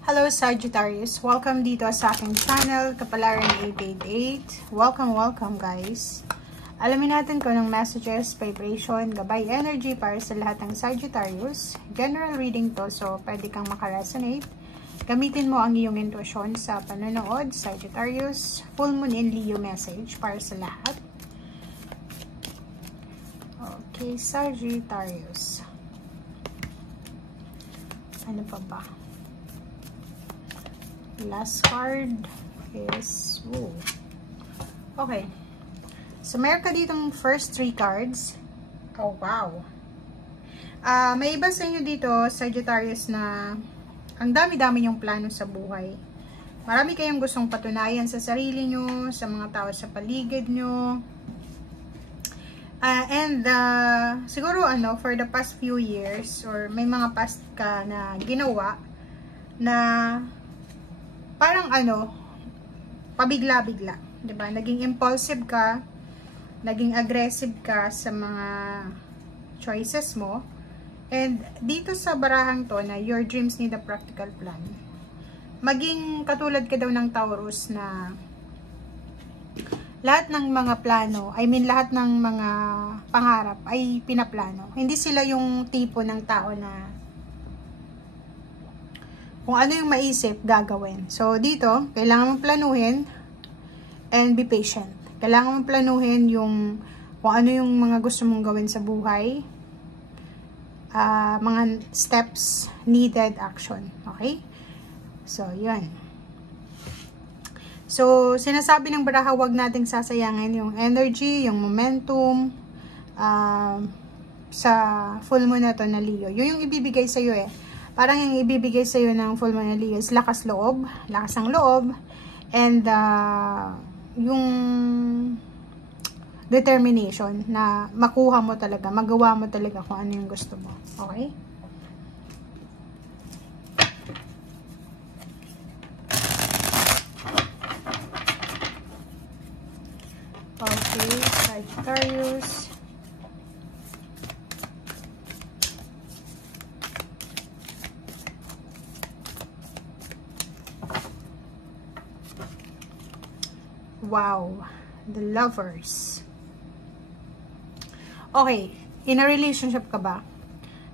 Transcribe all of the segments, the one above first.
Hello Sagittarius! Welcome dito sa aking channel, Kapalaran 888. Welcome guys! Alamin natin kung anong messages, vibration, gabay, energy para sa lahat ng Sagittarius. General reading to, so pwede kang makaresonate. Gamitin mo ang iyong intuition sa panonood, Sagittarius. Full Moon in Leo message para sa lahat. Okay, Sagittarius. Ano pa ba? Last card is, okay. So, meron ka ditong first 3 cards. Oh, wow. May iba sa inyo dito, Sagittarius, na ang dami-dami yung plano sa buhay. Marami kayong gustong patunayan sa sarili nyo, sa mga tao sa paligid nyo. Siguro, for the past few years, or may mga past ka na ginawa, na parang pabigla-bigla, 'di ba? Naging impulsive ka, naging aggressive ka sa mga choices mo. And dito sa barahang to na your dreams need a practical plan. Maging katulad ka daw ng Taurus na lahat ng mga plano, lahat ng mga pangarap ay pinaplano. Hindi sila yung tipo ng tao na kung ano yung maisip, gagawin. So, dito, kailangan mong planuhin and be patient. Kailangan mong planuhin yung kung ano yung mga gusto mong gawin sa buhay. Mga steps, needed action. Okay? So, yun. So, sinasabi ng baraha, huwag nating sasayangin yung energy, yung momentum, sa full moon na to na Leo. Yun yung ibibigay sa'yo Parang yung ibibigay sa'yo ng full moon na Leo is lakas ang loob, and yung determination na makuha mo talaga, magawa mo talaga kung ano yung gusto mo. Okay? Okay, Sagittarius. Wow, the Lovers. Okay, in a relationship ka ba?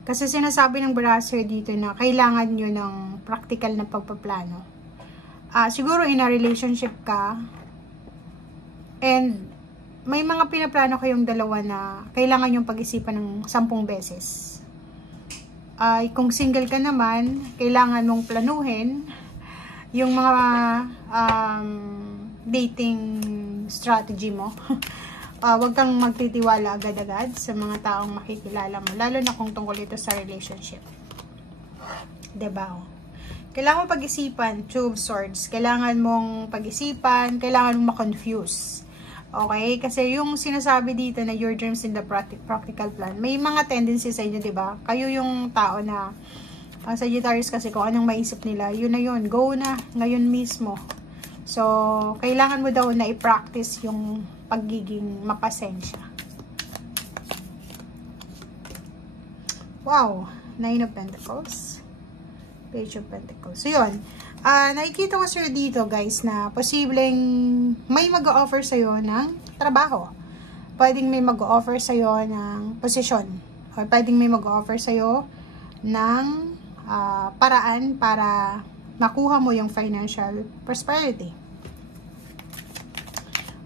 Kasi sinasabi ng brasser dito na kailangan nyo ng practical na pagpaplano. Siguro in a relationship ka, and may mga pinaplano kayong dalawa na kailangan yung pag-isipan ng 10 beses. Kung single ka naman, kailangan mong planuhin yung mga dating strategy mo. Huwag kang magtitiwala agad-agad sa mga taong makikilala mo, lalo na kung tungkol ito sa relationship. Diba? Kailangan mo pag-isipan, Two of Swords. Kailangan mong pag-isipan, kailangan mong ma-confuse. Okay? Kasi yung sinasabi dito na your dreams in the practical plan, may mga tendency sa inyo, diba? Kayo yung tao na, ang Sagittarius kasi kung anong maisip nila, yun na yun, go na, ngayon mismo. So, kailangan mo daw na i-practice yung pagiging mapasensya. Wow! 9 of Pentacles. Page of Pentacles. So, yun. Nakikita ko sa'yo dito, guys, na posibleng may mag-o-offer sa'yo ng trabaho. Pwedeng may mag-o-offer sa'yo ng posisyon. O pwedeng may mag-o-offer sa'yo ng paraan para makuha mo yung financial prosperity.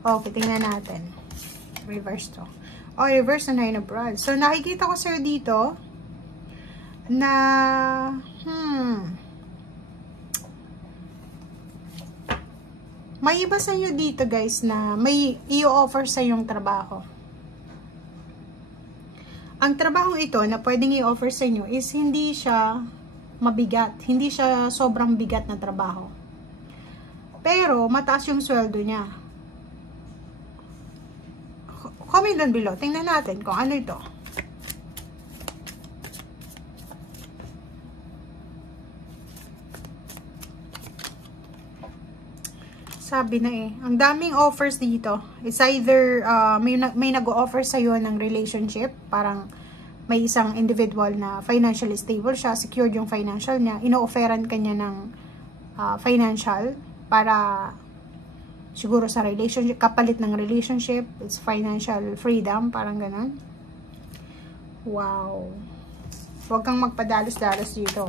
Okay, tingnan natin. Reverse to. Reverse na 9 of Rods. So, nakikita ko sa'yo dito na may iba sa inyo dito, guys, na may i-offer sa yung trabaho. Ang trabaho ito na pwedeng i-offer sa inyo is hindi siya mabigat. Hindi siya sobrang bigat na trabaho. Pero, mataas yung sweldo niya. Comment down below. Tingnan natin kung ano ito. Sabi na ang daming offers dito. It's either, may nag-o-offer sa'yo ng relationship, parang may isang individual na financially stable siya, secured yung financial niya, ino-offeran ka niya ng financial para siguro sa relationship, kapalit ng relationship, it's financial freedom, parang ganun. Wow. Huwag kang magpadalos-dalos dito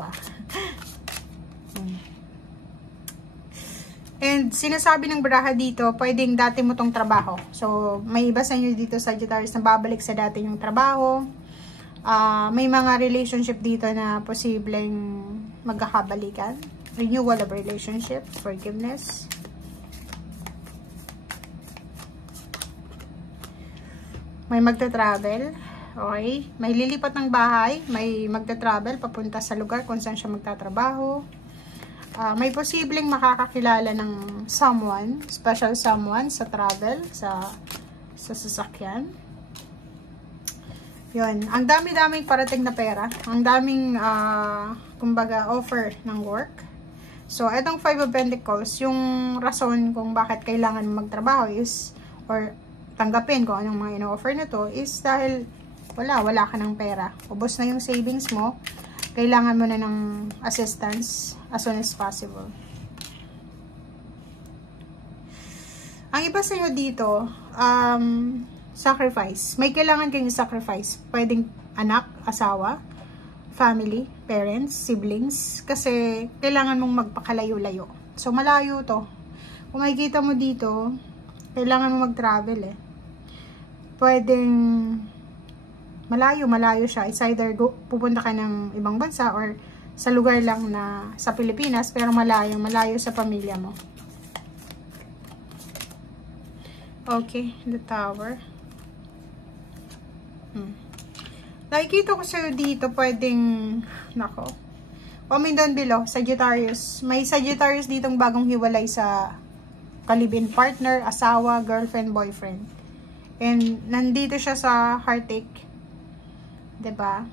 And sinasabi ng baraha dito, pwedeng dati mo tong trabaho. So, may iba sa inyo dito, Sagittarius, na babalik sa dati yung trabaho. May mga relationship dito na posibleng magkakabalikan. Renewal of relationship, forgiveness. May magta-travel. Okay? May lilipat ng bahay. May magta-travel papunta sa lugar kung saan siya magtatrabaho. May posibleng makakakilala ng someone, special someone sa travel, sa sasakyan. Yun. Ang dami-daming parating na pera. Ang daming, kumbaga, offer ng work. So, etong 5 of Pentacles, yung rason kung bakit kailangan magtrabaho is, or tanggapin kung anong mga ino-offer na to, is dahil wala ka ng pera. Ubos na yung savings mo. Kailangan mo na ng assistance as soon as possible. Ang iba sa inyo dito, sacrifice. May kailangan kayong sacrifice. Pwedeng anak, asawa, family, parents, siblings. Kasi kailangan mong magpakalayo-layo. So, malayo to. Kung makikita mo dito, kailangan mo mag-travel Pwedeng malayo siya. It's either pupunta ka ng ibang bansa or sa lugar lang na sa Pilipinas, pero malayo sa pamilya mo. Okay, the Tower. Nakikita ko sa'yo dito, pwedeng, nako, comment down below, Sagittarius. May Sagittarius ditong bagong hiwalay sa kalibin partner, asawa, girlfriend, boyfriend. And nandito siya sa heartache. 'Di ba?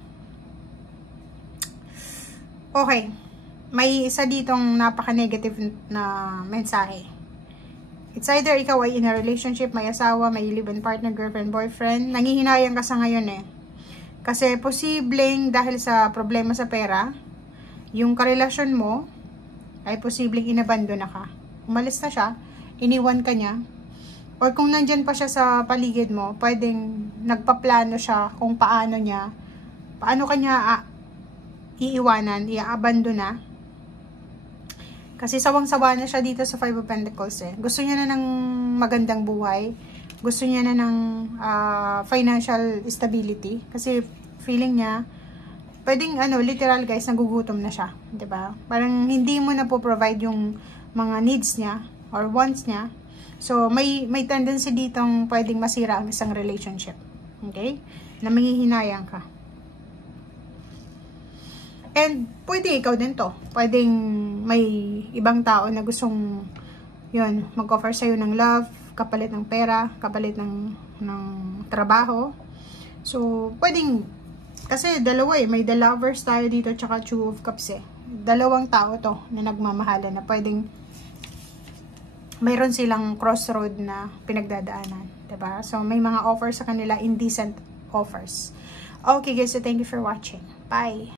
Okay. May isa ditong napaka-negative na mensahe. It's either ikaw ay in a relationship, may asawa, may live-in partner, girlfriend, boyfriend. Nangihinayang ka sa ngayon Kasi posibleng dahil sa problema sa pera, yung karelasyon mo ay posibleng inabandon na ka. Umalis na siya, iniwan ka niya. Or kung nandyan pa siya sa paligid mo, pwedeng nagpaplano siya kung paano kanya iiwanan, i-abandon na. Kasi sawang-sawa na siya dito sa 5 of Pentacles Gusto niya na ng magandang buhay. Gusto niya na ng financial stability. Kasi feeling niya, pwedeng literal guys, nagugutom na siya. 'Di ba? Parang hindi mo na po provide yung mga needs niya or wants niya. So, may tendency ditong pwedeng masira ang isang relationship. Okay? Na manghihinayang ka. And, pwede ikaw din to. Pwedeng may ibang tao na gustong, mag-offer sa'yo ng love, kapalit ng pera, kapalit ng trabaho. So, pwedeng, kasi dalawa may the lovers tayo dito, tsaka 2 of Cups Dalawang tao to na nagmamahalan na pwedeng mayroon silang crossroad na pinagdadaanan, 'di ba? So may mga offers sa kanila, indecent offers. Okay guys, so thank you for watching. Bye.